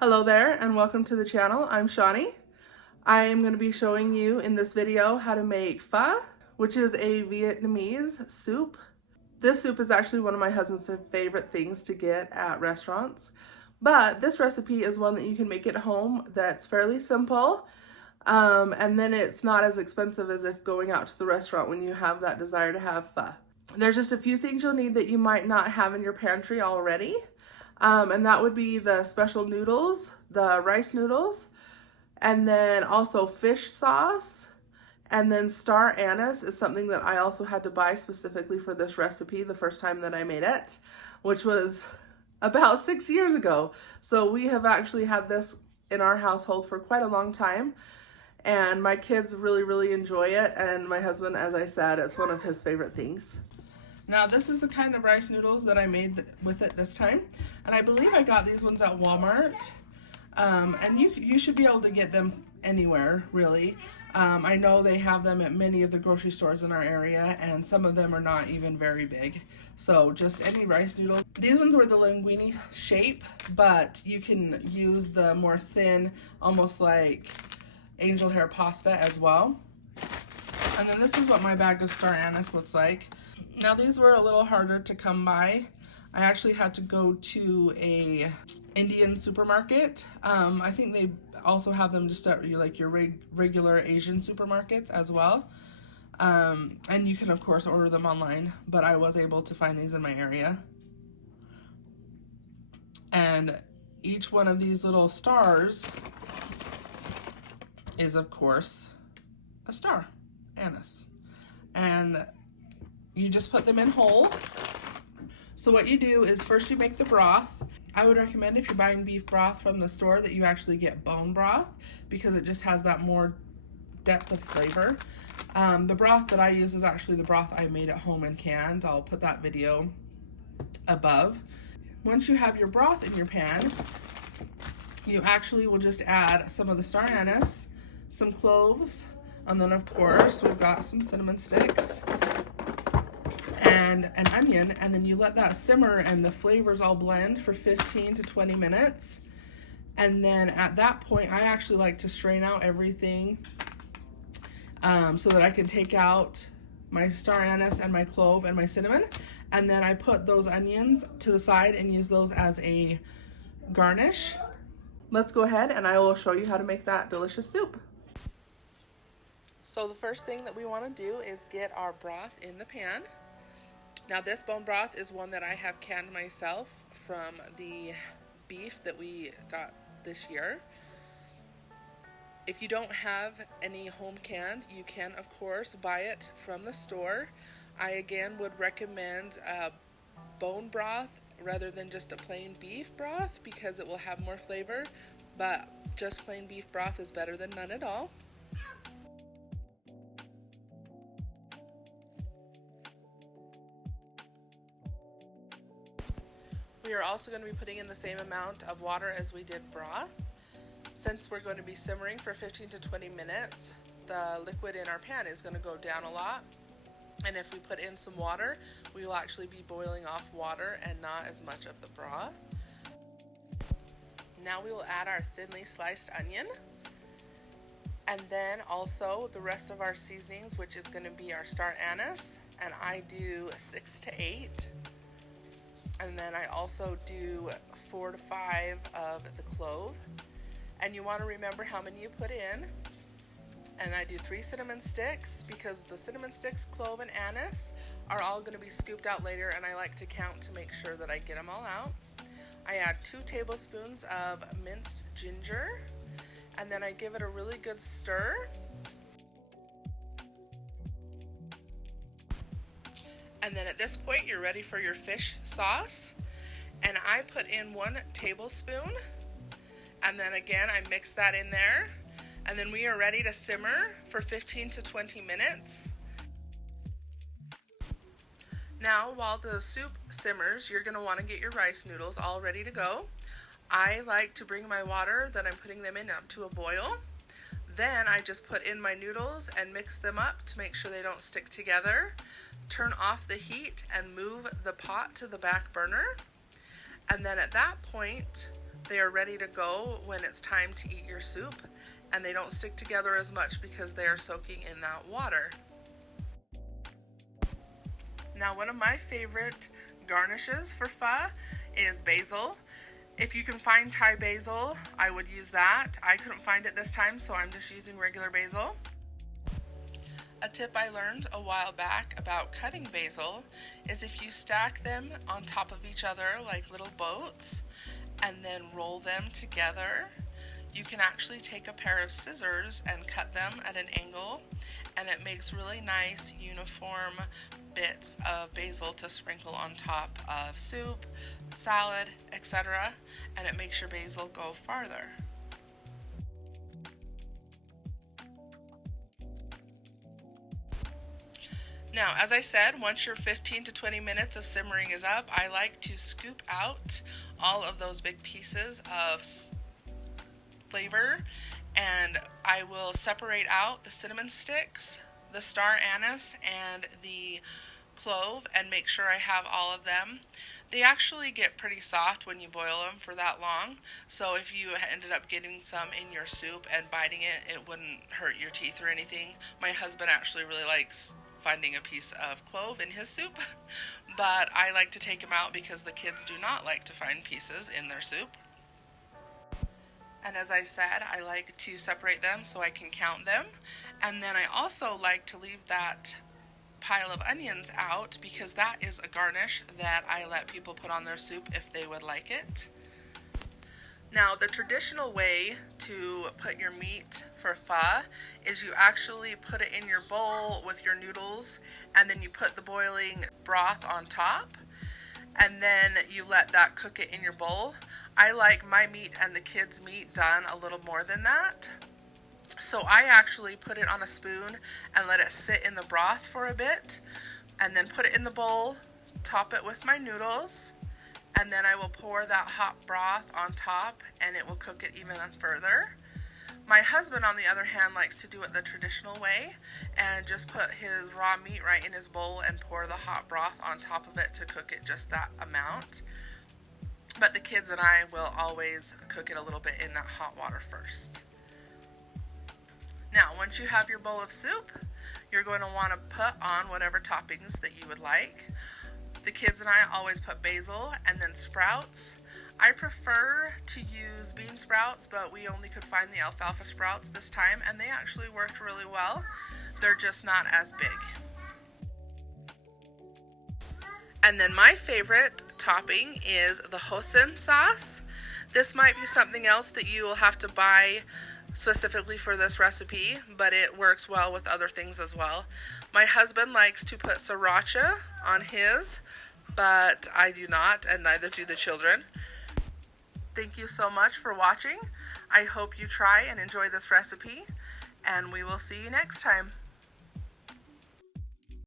Hello there and welcome to the channel. I'm Shawnee. I am going to be showing you in this video how to make pho, which is a Vietnamese soup. This soup is actually one of my husband's favorite things to get at restaurants, but this recipe is one that you can make at home that's fairly simple, and then it's not as expensive as if going out to the restaurant when you have that desire to have pho. There's just a few things you'll need that you might not have in your pantry already. And that would be the special noodles, the rice noodles, and then also fish sauce, and then star anise is something that I also had to buy specifically for this recipe the first time that I made it, which was about 6 years ago. So we have actually had this in our household for quite a long time, and my kids really enjoy it, and my husband, as I said, it's one of his favorite things. Now this is the kind of rice noodles that I made with it this time, and I believe I got these ones at Walmart, and you should be able to get them anywhere really. I know they have them at many of the grocery stores in our area, and some of them are not even very big, so just any rice noodles. These ones were the linguine shape, but you can use the more thin, almost like angel hair pasta as well. And then this is what my bag of star anise looks like. Now these were a little harder to come by. I actually had to go to a Indian supermarket. I think they also have them just at like your regular Asian supermarkets as well. And you can of course order them online, but I was able to find these in my area. And each one of these little stars is of course a star anise. And you just put them in whole. So what you do is first you make the broth. I would recommend if you're buying beef broth from the store that you actually get bone broth, because it just has that more depth of flavor. The broth that I use is actually the broth I made at home and canned. I'll put that video above. Once you have your broth in your pan, you actually will just add some of the star anise, some cloves, and then of course we've got some cinnamon sticks and an onion, and then you let that simmer and the flavors all blend for 15 to 20 minutes. And then at that point I actually like to strain out everything so that I can take out my star anise and my clove and my cinnamon, and then I put those onions to the side and use those as a garnish. Let's go ahead and I will show you how to make that delicious soup. So the first thing that we want to do is get our broth in the pan. Now this bone broth is one that I have canned myself from the beef that we got this year. If you don't have any home canned, you can of course buy it from the store. I again would recommend bone broth rather than just a plain beef broth, because it will have more flavor, but just plain beef broth is better than none at all. We are also going to be putting in the same amount of water as we did broth. Since we're going to be simmering for 15 to 20 minutes, the liquid in our pan is going to go down a lot. And if we put in some water, we will actually be boiling off water and not as much of the broth. Now we will add our thinly sliced onion, and then also the rest of our seasonings, which is going to be our star anise, and I do 6 to 8. And then I also do 4 to 5 of the clove. And you want to remember how many you put in. And I do 3 cinnamon sticks, because the cinnamon sticks, clove, and anise are all going to be scooped out later, and I like to count to make sure that I get them all out. I add 2 tablespoons of minced ginger, and then I give it a really good stir. And then at this point you're ready for your fish sauce, and I put in 1 tablespoon, and then again I mix that in there, and then we are ready to simmer for 15 to 20 minutes. Now while the soup simmers, you're going to want to get your rice noodles all ready to go. I like to bring my water that I'm putting them in up to a boil. Then I just put in my noodles and mix them up to make sure they don't stick together. Turn off the heat and move the pot to the back burner. And then at that point, They are ready to go when it's time to eat your soup, and they don't stick together as much because they are soaking in that water. Now, one of my favorite garnishes for pho is basil. If you can find Thai basil, I would use that. I couldn't find it this time, so I'm just using regular basil. A tip I learned a while back about cutting basil is if you stack them on top of each other like little boats and then roll them together, you can actually take a pair of scissors and cut them at an angle, and it makes really nice uniform bits of basil to sprinkle on top of soup, salad, etc., and it makes your basil go farther. Now, as I said, once your 15 to 20 minutes of simmering is up, I like to scoop out all of those big pieces of flavor, and I will separate out the cinnamon sticks, the star anise, and the clove, and make sure I have all of them. They actually get pretty soft when you boil them for that long, so if you ended up getting some in your soup and biting it, it wouldn't hurt your teeth or anything. My husband actually really likes finding a piece of clove in his soup, but I like to take them out because the kids do not like to find pieces in their soup. And as I said, I like to separate them so I can count them, and then I also like to leave that pile of onions out because that is a garnish that I let people put on their soup if they would like it. Now, the traditional way to put your meat for pho is you actually put it in your bowl with your noodles, and then you put the boiling broth on top, and then you let that cook it in your bowl. I like my meat and the kids' meat done a little more than that. So I actually put it on a spoon and let it sit in the broth for a bit, and then put it in the bowl, top it with my noodles, and then I will pour that hot broth on top, and it will cook it even further. My husband, on the other hand, likes to do it the traditional way and just put his raw meat right in his bowl and pour the hot broth on top of it to cook it just that amount. But the kids and I will always cook it a little bit in that hot water first. Now, once you have your bowl of soup, you're going to want to put on whatever toppings that you would like. The kids and I always put basil and then sprouts. I prefer to use bean sprouts, but we only could find the alfalfa sprouts this time, and they actually worked really well. They're just not as big. And then my favorite topping is the hosin sauce. This might be something else that you will have to buy specifically for this recipe, but it works well with other things as well. My husband likes to put Sriracha on his, but I do not, and neither do the children. Thank you so much for watching. I hope you try and enjoy this recipe, and we will see you next time.